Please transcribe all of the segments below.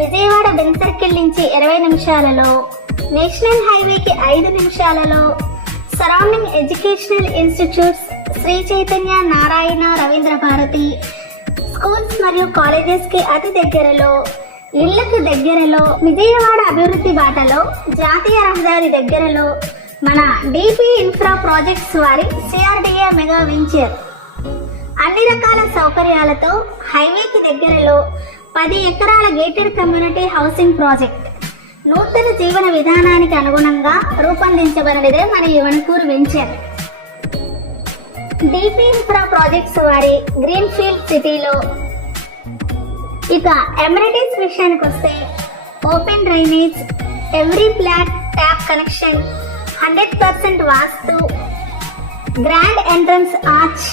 Vijayawada Ben circle నుంచి 20 నిమిషాలలో, national హైవేకి 5 నిమిషాలలో, surrounding educational institutes Sri Chaitanya, Narayana, Ravindra Bharathi schools మరియు కాలేజెస్ కి అతి దగ్గరలో, ఇళ్లకు దగ్గరలో, విజయవాడ అభివృద్ధి బాటలో, జాతీయ రహదారి దగ్గరలో మన డిపి ఇన్ఫ్రా ప్రాజెక్ట్స్ వారి సిఆర్డిఏ మెగా వెంచర్ అన్ని రకాల సౌకర్యాలతో హైవేకి దగ్గరలో 10 ఎకరాల గేటెడ్ కమ్యూనిటీ హౌసింగ్ ప్రాజెక్ట్ నూతన జీవన విధానానికి అనుగుణంగా రూపొందించబడినదే మన Yuvanakuru venture. DP infra projects వారి గ్రీన్ ఫీల్డ్ సిటీలో. ఇక ఎమ్యూనిటీస్ విషయానికి వస్తే open drainage, every flat tap connection, 100% vastu, grand entrance arch,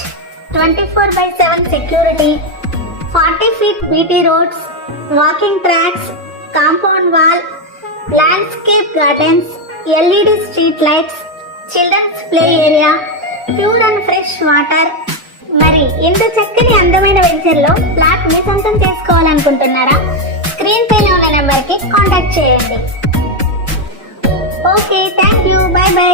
24/7 security, 40 feet BT roads, walking tracks, compound wall, landscape gardens, LED street lights, children's play area, pure and fresh water. మరి ఇంత చక్కని అందమైన venture లో flat మీ సొంతం చేసుకోవాలనుకుంటున్నారా? Screen పైన ఉన్న number కి contact చేయండి. Okay, thank you, by by.